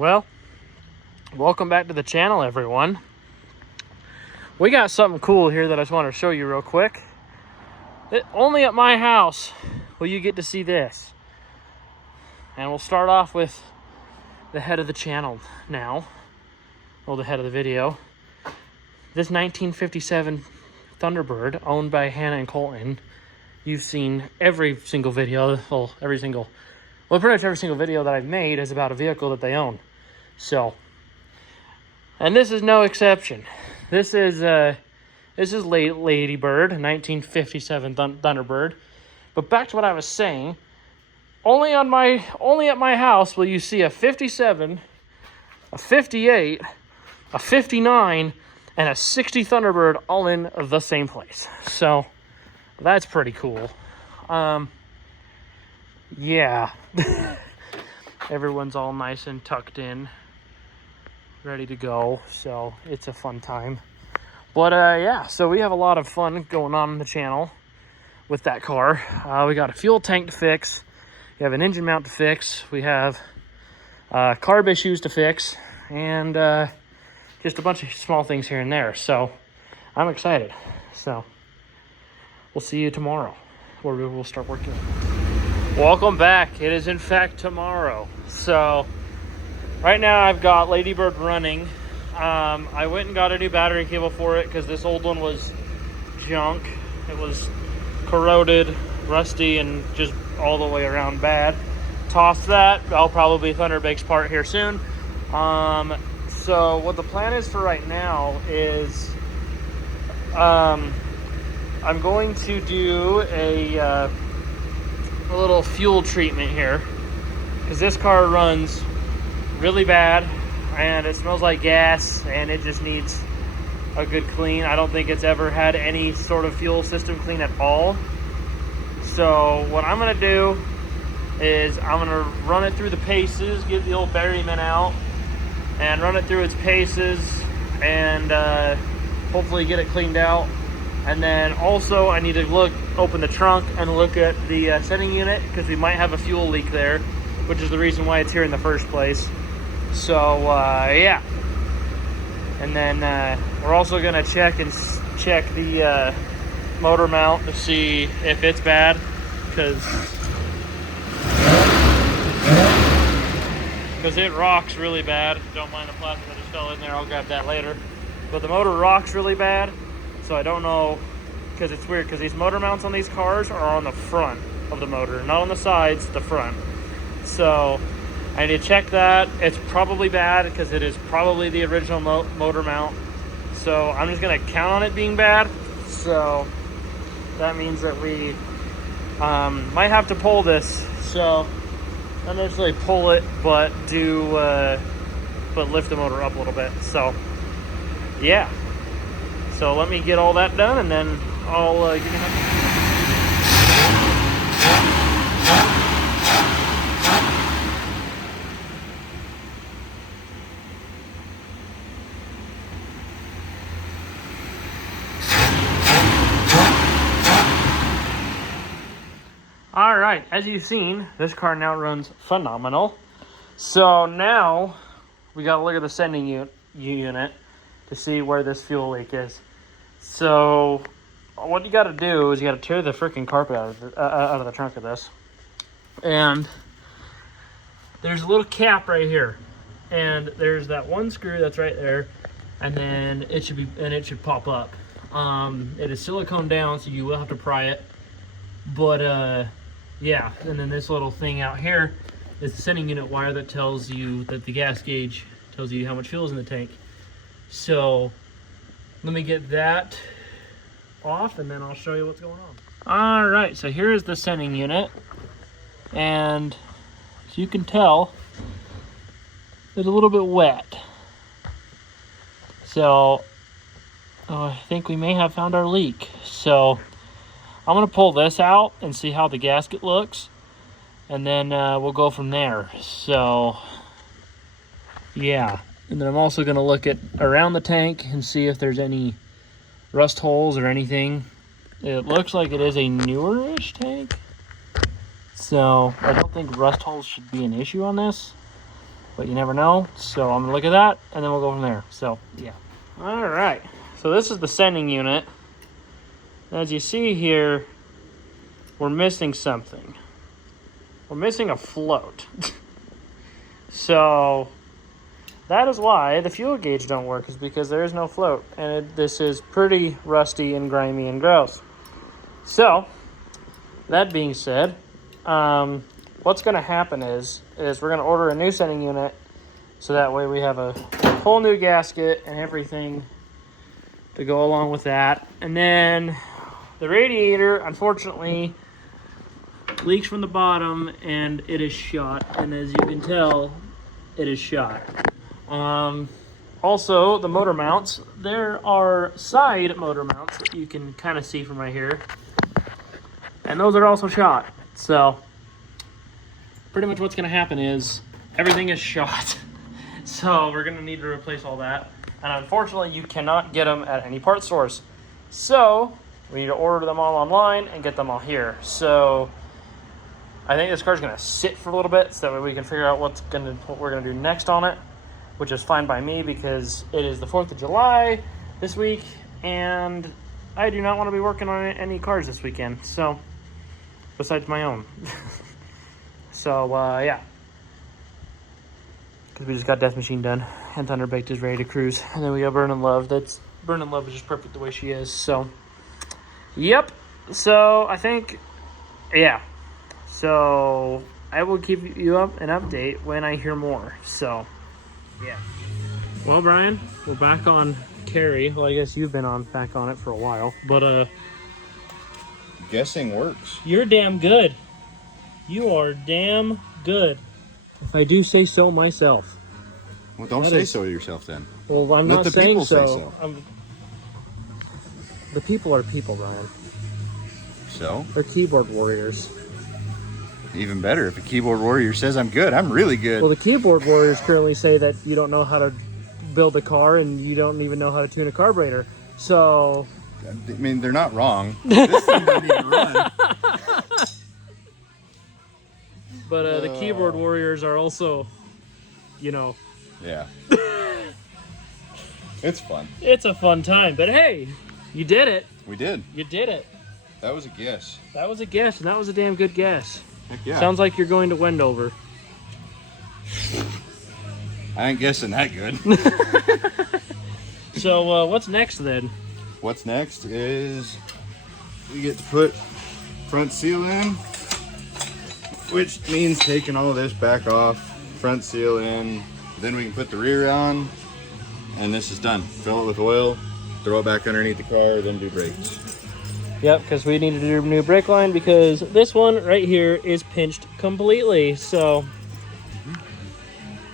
Well, welcome back to the channel, everyone. We got something cool here that I just want to show you real quick. Only at my house will you get to see this. And we'll start off with the head of the channel now. Well, the head of the video. This 1957 Thunderbird, owned by Hannah and Colton. You've seen every single video, well, pretty much every single video that I've made is about a vehicle that they own. So, and this is no exception. This is Lady Bird, 1957 Thunderbird. But back to what I was saying, only at my house will you see a 57, a 58, a 59, and a 60 Thunderbird all in the same place. So that's pretty cool. Yeah. Everyone's all nice and tucked in, ready to go. So it's a fun time. But yeah, so we have a lot of fun going on the channel with that car. We got a fuel tank to fix. We have an engine mount to fix. We have carb issues to fix. And just a bunch of small things here and there. So I'm excited. So we'll see you tomorrow, where we will start working. Welcome back. It is in fact tomorrow. So right now I've got Lady Bird running. I went and got a new battery cable for it because this old one was junk. It was corroded, rusty, and just all the way around bad. Tossed that. I'll probably Thunderbake's part here soon. So what the plan is for right now is I'm going to do a little fuel treatment here, because this car runs really bad and it smells like gas and it just needs a good clean. I don't think it's ever had any sort of fuel system clean at all. So what I'm going to do is I'm going to run it through the paces, get the old Berryman out and run it through its paces and hopefully get it cleaned out. And then also I need to open the trunk and look at the sending unit, because we might have a fuel leak there, which is the reason why it's here in the first place. So yeah. And then we're also gonna check the motor mount to see if it's bad, because it rocks really bad. Don't mind the plastic that just fell in there, I'll grab that later. But the motor rocks really bad. So I don't know, because it's weird, because these motor mounts on these cars are on the front of the motor, not on the sides, the front. So I need to check that. It's probably bad, because it is probably the original motor mount. So I'm just going to count on it being bad. So that means that we might have to pull this. So not necessarily pull it, but lift the motor up a little bit. So yeah. So let me get all that done, and then I'll give you an update. All right, as you've seen, this car now runs phenomenal. So now we got to look at the sending unit to see where this fuel leak is. So what you got to do is you got to tear the freaking carpet out of the trunk of this. And there's a little cap right here. And there's that one screw that's right there. And then it should pop up. It is silicone down, so you will have to pry it. But yeah, and then this little thing out here is the sending unit wire that tells you that the gas gauge tells you how much fuel is in the tank. So let me get that off, and then I'll show you what's going on. All right, so here is the sending unit, and as you can tell, it's a little bit wet. So I think we may have found our leak. So I'm gonna pull this out and see how the gasket looks, and then we'll go from there. So yeah. And then I'm also going to look around the tank and see if there's any rust holes or anything. It looks like it is a newer-ish tank. So I don't think rust holes should be an issue on this. but you never know. So I'm gonna look at that, and then we'll go from there. So yeah. All right. So this is the sending unit. As you see here, we're missing something. We're missing a float. So that is why the fuel gauge don't work, is because there is no float, and this is pretty rusty and grimy and gross. So that being said, what's going to happen is we're going to order a new sending unit, so that way we have a whole new gasket and everything to go along with that. And then the radiator, unfortunately, leaks from the bottom, and it is shot. And as you can tell, it is shot. Also, the motor mounts. There are side motor mounts that you can kind of see from right here, and those are also shot. So pretty much what's going to happen is everything is shot. So we're going to need to replace all that. And unfortunately, you cannot get them at any part stores. So we need to order them all online and get them all here. So I think this car's going to sit for a little bit, so that way we can figure out what we're going to do next on it, which is fine by me because it is the 4th of July this week, and I do not want to be working on any cars this weekend. So besides my own. So yeah, because we just got Death Machine done, and Thunder Baked is ready to cruise, and then we got Burnin' Love. Burnin' Love is just perfect the way she is. So yep. So I think, yeah. So I will give you up an update when I hear more. So yeah. Well, Brian, we're back on Carrie. Well, I guess you've been back on it for a while, but guessing works. You're damn good. You are damn good, if I do say so myself. Well, don't say so to yourself then. Well, I'm Let not the saying people say so. The people are people, Brian. So? They're keyboard warriors. Even better. If a keyboard warrior says I'm good, I'm really good. Well, the keyboard warriors currently say that you don't know how to build a car and you don't even know how to tune a carburetor. So I mean, they're not wrong. This thing doesn't even run. But the keyboard warriors are also, Yeah. It's fun. It's a fun time. But hey, you did it. We did. You did it. That was a guess. That was a guess, and that was a damn good guess. Heck yeah. Sounds like you're going to Wendover. I ain't guessing that good. So what's next then? What's next is we get to put front seal in, which means taking all this back off, front seal in, then we can put the rear on, and this is done. Fill it with oil, throw it back underneath the car, then do brakes. Yep, because we need to do a new brake line because this one right here is pinched completely. So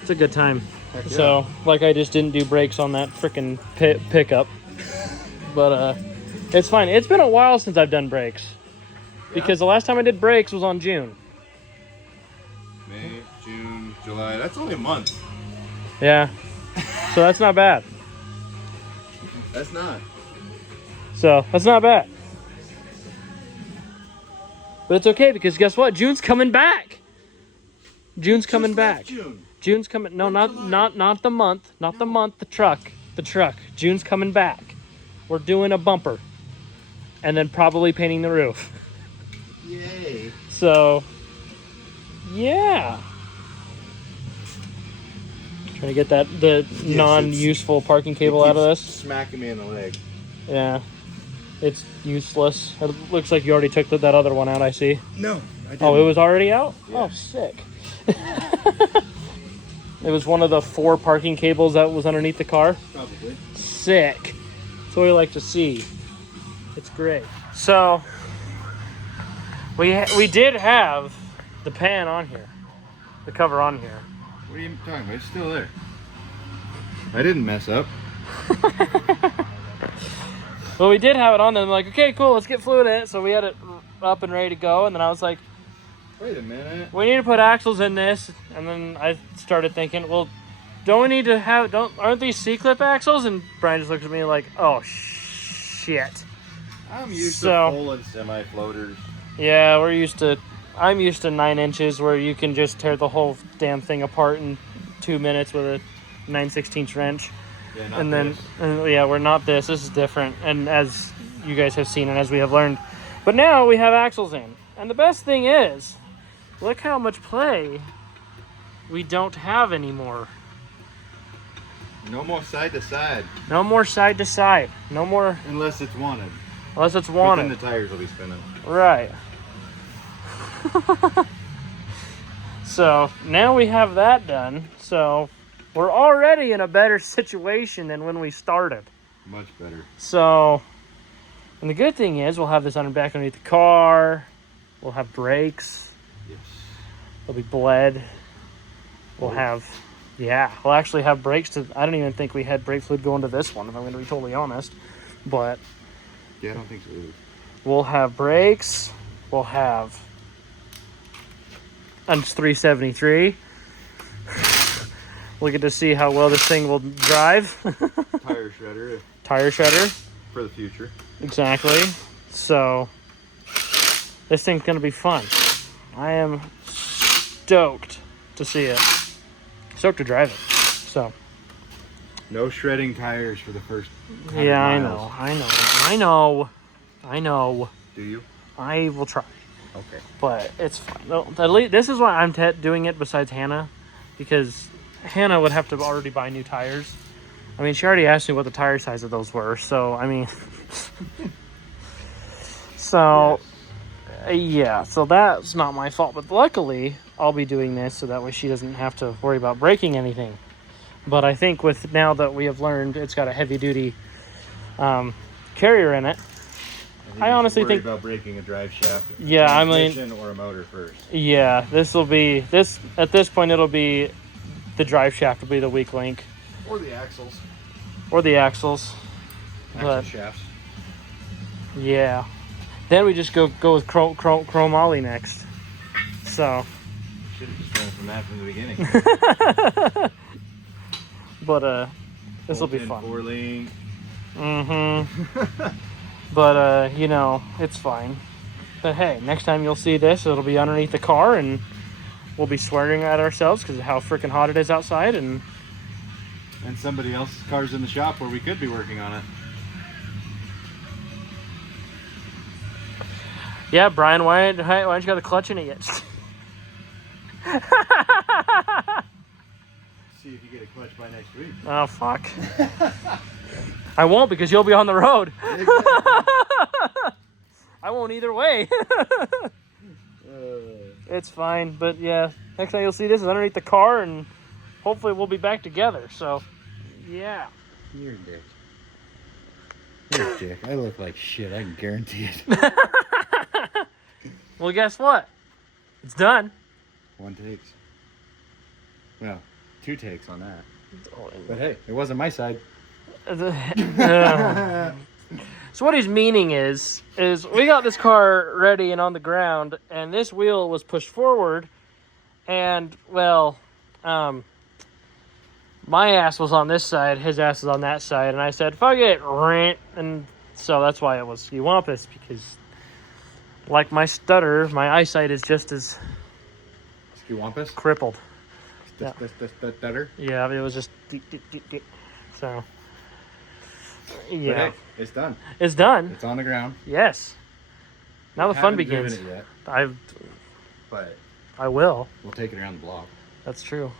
it's a good time. Heck yeah. So like I just didn't do brakes on that freaking pickup, but it's fine. It's been a while since I've done brakes because the last time I did brakes was on June. May, June, July. That's only a month. Yeah, so that's not bad. That's not. So that's not bad. But it's okay because guess what? June's coming back. June's coming back. June. June's coming. No, not the month. Not the month. The truck. The truck. June's coming back. We're doing a bumper, and then probably painting the roof. Yay. So, yeah. Trying to get the non-useful parking cable out of this. Smacking me in the leg. Yeah. It's useless. It looks like you already took that other one out, I see. No, I didn't. Oh, it was already out? Yeah. Oh, sick. It was one of the 4 parking cables that was underneath the car? Probably. Sick. That's what we like to see. It's great. So, we did have the pan on here. The cover on here. What are you talking about? It's still there. I didn't mess up. Well, we did have it on there. I'm like, okay, cool, let's get fluid in it. So we had it up and ready to go. And then I was like, Wait a minute. we need to put axles in this. And then I started thinking, well, don't we need to have, aren't these C-clip axles? And Brian just looked at me like, oh, shit. I'm used So- to pulling semi-floaters. Yeah, I'm used to 9 inches where you can just tear the whole damn thing apart and 2 minutes with a 9/16 wrench. Yeah, not And then, this. yeah, we're not this. This is different. And as you guys have seen and as we have learned. But now we have axles in. And the best thing is, look how much play we don't have anymore. No more side to side. No more side to side. No more, Unless it's wanted. unless it's But wanted. then the tires will be spinning. Right. So now we have that done. So we're already in a better situation than when we started. Much better. So, and the good thing is we'll have this under back underneath the car. We'll have brakes. Yes. They'll be bled. We'll have, yeah, we'll actually have brakes to, I don't even think we had brake fluid going to this one, if I'm going to be totally honest. But Yeah, I don't think so either. we'll have brakes. We'll have, and it's 373. We'll get to see how well this thing will drive. Tire shredder Tire shredder. for the future. Exactly. So, this thing's going to be fun. I am stoked to see it. Stoked to drive it. So, No shredding tires for the first 100 yeah, miles. I know. Do you? I will try. Okay. But it's fun. No, at least, this is why I'm doing it besides Hannah. Because Hannah would have to already buy new tires. I mean, she already asked me what the tire size of those were. So, I mean... so... Yes. Yeah, so that's not my fault. But luckily, I'll be doing this so that way she doesn't have to worry about breaking anything. But I think with now that we have learned it's got a heavy-duty carrier in it, I honestly think about breaking a drive shaft. Yeah, I mean- transmission or a motor first. yeah, this will be this at this point it'll be the drive shaft will be the weak link Or the axles. or the axles. Axle But shafts. yeah, then we just go with chrome ollie next. So, Should have just run from that from the beginning. but this will be Bolt-in fun. 4-link. Mm-hmm. But, you know, it's fine. But hey, next time you'll see this, it'll be underneath the car, and we'll be swearing at ourselves because of how freaking hot it is outside. And And somebody else's car's in the shop where we could be working on it. yeah, Brian, why don't you got the clutch in it yet? See if you get a clutch by next week. Oh, fuck. I won't because you'll be on the road. I won't either way. It's fine, but yeah, next time you'll see this is underneath the car, and hopefully we'll be back together. So, yeah. You're a dick. You're a dick. I look like shit. I can guarantee it. Well, guess what? It's done. One takes. Well, 2 takes on that. But hey, it wasn't my side. So what he's meaning is we got this car ready and on the ground, and this wheel was pushed forward, and well, my ass was on this side, his ass was on that side, and I said, fuck it, and so that's why it was Uwampus, because like my stutter, my eyesight is just as Skiwampus? crippled. Yeah. Better? Yeah, it was just so But yeah, hey, it's done. it's done. It's on the ground. Yes. Now the fun Haven't driven begins. it yet, but I will. we'll take it around the block. That's true.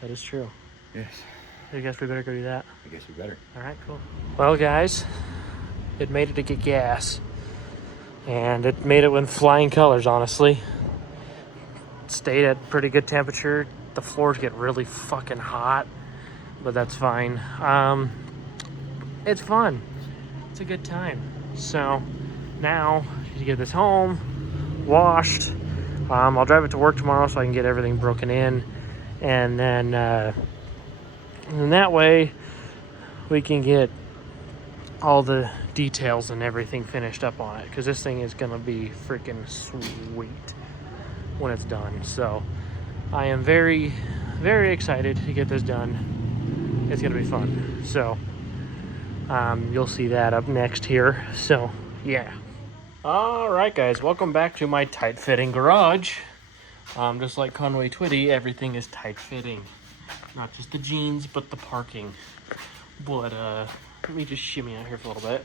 That is true. Yes. I guess we better go do that. I guess we better. All right, cool. Well, guys, it made it to get gas, and it made it with flying colors. Honestly, it stayed at pretty good temperature. The floors get really fucking hot, but that's fine. It's fun. It's a good time. So now to get this home, washed. I'll drive it to work tomorrow so I can get everything broken in, and then that way we can get all the details and everything finished up on it, because this thing is gonna be freaking sweet when it's done. So I am very, very excited to get this done. It's gonna be fun. So you'll see that up next here. So yeah. All right, guys, welcome back to my tight-fitting garage. Just like Conway Twitty, everything is tight-fitting. Not just the jeans, but the parking. But let me just shimmy out here for a little bit.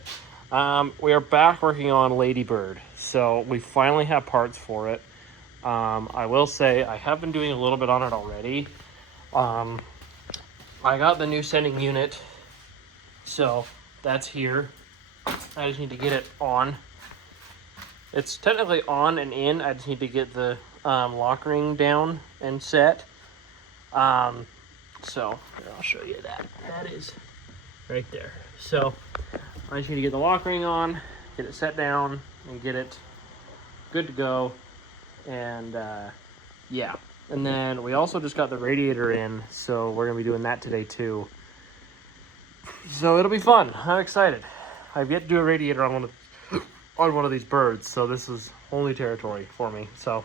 We are back working on Lady Bird. So we finally have parts for it. I will say I have been doing a little bit on it already. I got the new sending unit, so that's here. I just need to get it on. It's technically on and in. I just need to get the lock ring down and set. So here, I'll show you that. That is right there. So I just need to get the lock ring on, get it set down, and get it good to go. And yeah. And then we also just got the radiator in, so we're going to be doing that today too. So it'll be fun. I'm excited. I've yet to do a radiator on one of these birds, so this is whole new territory for me. So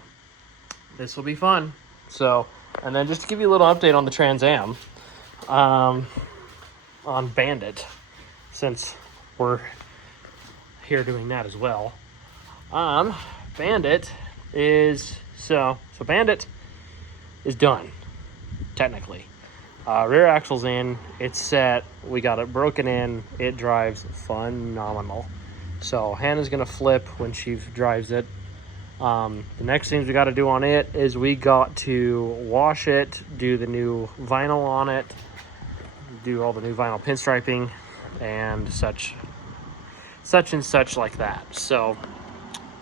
this will be fun. So, and then just to give you a little update on the Trans Am, on Bandit, since we're here doing that as well. Bandit is Bandit is done, technically. Rear axle's in, it's set, we got it broken in, it drives phenomenal. So Hannah's gonna flip when she drives it. The next things we got to do on it is we got to wash it, do the new vinyl on it, do all the new vinyl pinstriping, and such like that. So,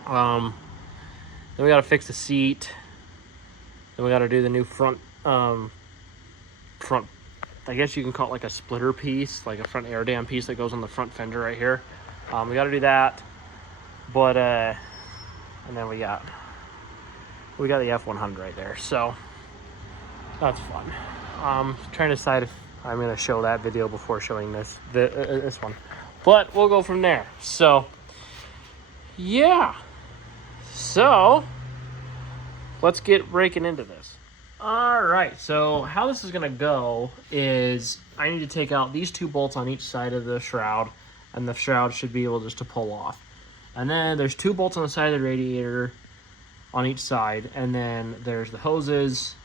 then we got to fix the seat. Then we got to do the new front, I guess you can call it like a splitter piece, like a front air dam piece that goes on the front fender right here. We got to do that, but and then we got the F100 right there, so that's fun. Trying to decide if I'm gonna show that video before showing this one, but we'll go from there. So yeah, so let's get breaking into this. All right, so how this is gonna go is I need to take out these two bolts on each side of the shroud, and the shroud should be able just to pull off. And then there's two bolts on the side of the radiator on each side, and then there's the hoses,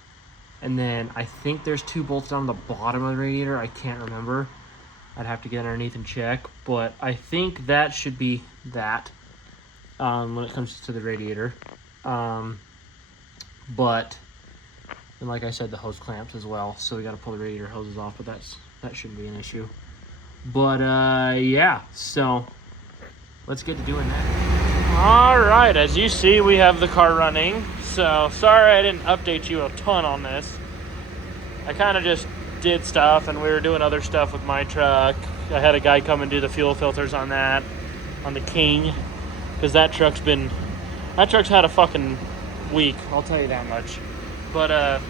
and then I think there's two bolts down the bottom of the radiator. I can't remember. I'd have to get underneath and check, but I think that should be that when it comes to the radiator. But and like I said, the hose clamps as well, so we got to pull the radiator hoses off, but that shouldn't be an issue. But yeah, so let's get to doing that. All right, as you see, we have the car running. So sorry I didn't update you a ton on this. I kind of just did stuff, and we were doing other stuff with my truck. I had a guy come and do the fuel filters on that, on the King, because that truck's had a fucking week, I'll tell you that much. But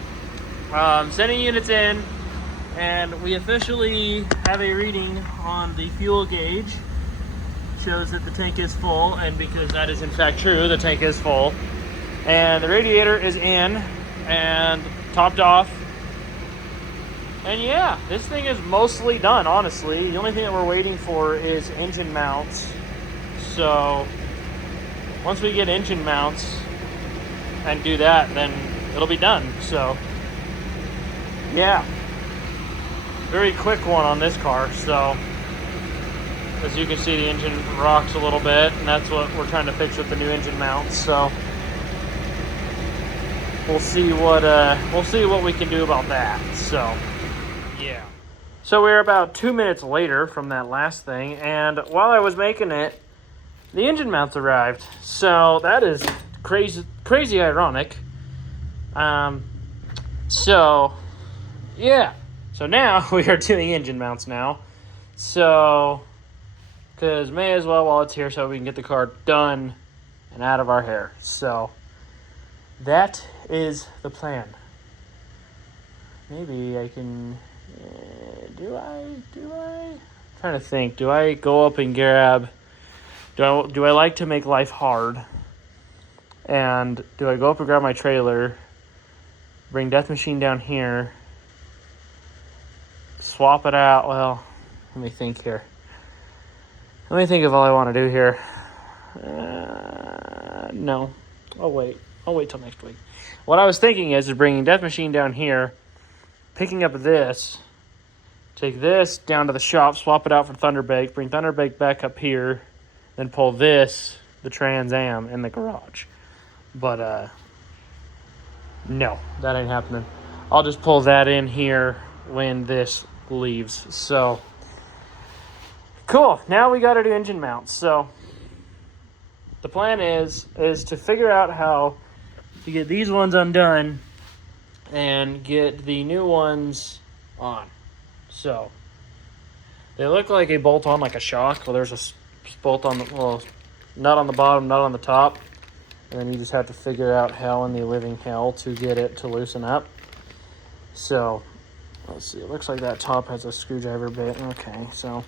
sending units in, and we officially have a reading on the fuel gauge. Shows that the tank is full, and because that is in fact true, the tank is full. And the radiator is in and topped off. And yeah, this thing is mostly done, honestly. The only thing that we're waiting for is engine mounts. So once we get engine mounts and do that, then it'll be done. So yeah, very quick one on this car. So as you can see, the engine rocks a little bit, and that's what we're trying to fix with the new engine mounts. So we'll see what we can do about that. So yeah. So we're about 2 minutes later from that last thing, and while I was making it, the engine mounts arrived. So that is crazy ironic. So yeah. So now we are doing engine mounts now. So because may as well while it's here, so we can get the car done and out of our hair. So that is the plan. Maybe I can. Do I? I'm trying to think. Do I go up and grab? Do I like to make life hard? And do I go up and grab my trailer? Bring Death Machine down here. Swap it out. Well, let me think here. Let me think of all I want to do here. No. I'll wait till next week. What I was thinking is bringing Death Machine down here picking up this, take this down to the shop, swap it out for Thunderbake, bring Thunderbake back up here, then pull this, the Trans Am, in the garage. But, no, that ain't happening. I'll just pull that in here when this leaves. So, cool. Now we got to do engine mounts. So, the plan is to figure out how to get these ones undone and get the new ones on. So, they look like a bolt-on, like a shock. Well, there's a bolt on the, well, nut on the bottom, nut on the top. And then you just have to figure out how in the living hell to get it to loosen up. So, let's see. It looks like that top has a screwdriver bit. Okay, so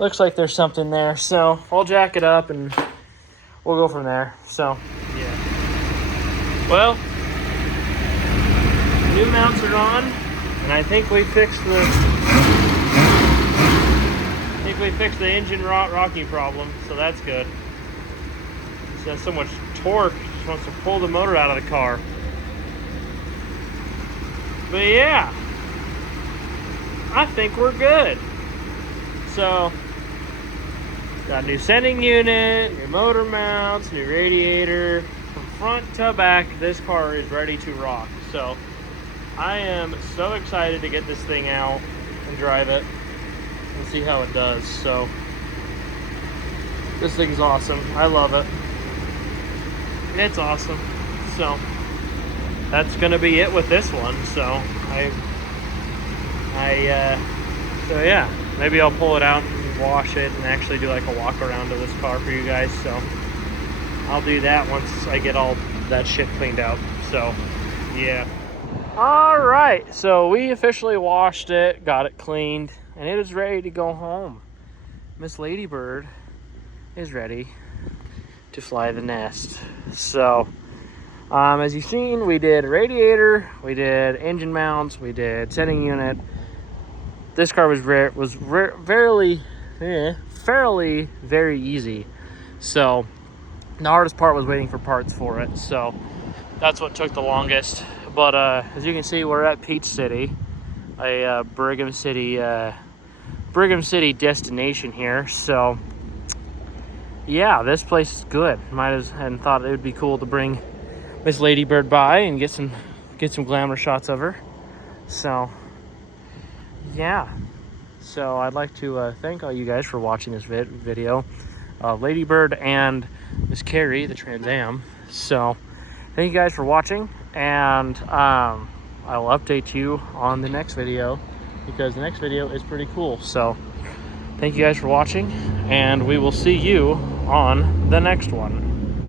looks like there's something there. So, I'll jack it up and we'll go from there. So, yeah. Well, new mounts are on, and I think we fixed the engine rocking problem, so that's good. It has so much torque, it just wants to pull the motor out of the car. But yeah, I think we're good. So, got a new sending unit, new motor mounts, new radiator. From front to back, this car is ready to rock. So, I am so excited to get this thing out and drive it and see how it does. So, this thing's awesome. I love it. It's awesome. So, that's gonna be it with this one. So, so yeah, maybe I'll pull it out and wash it and actually do like a walk around of this car for you guys. So, I'll do that once I get all that shit cleaned out. So, yeah. All right, so we officially washed it, got it cleaned, and it is ready to go home. Miss Ladybird is ready to fly the nest. So, as you've seen, we did radiator, we did engine mounts, we did sending unit. This car was fairly very easy. So, the hardest part was waiting for parts for it. So, that's what took the longest. But as you can see, we're at Peach City, a Brigham City destination here. So, yeah, this place is good. And thought it would be cool to bring Miss Ladybird by and get some glamour shots of her. So, yeah. So I'd like to thank all you guys for watching this video, Ladybird and Miss Carrie, the Trans Am. So, thank you guys for watching, and I will update you on the next video because the next video is pretty cool. So, thank you guys for watching, and we will see you on the next one.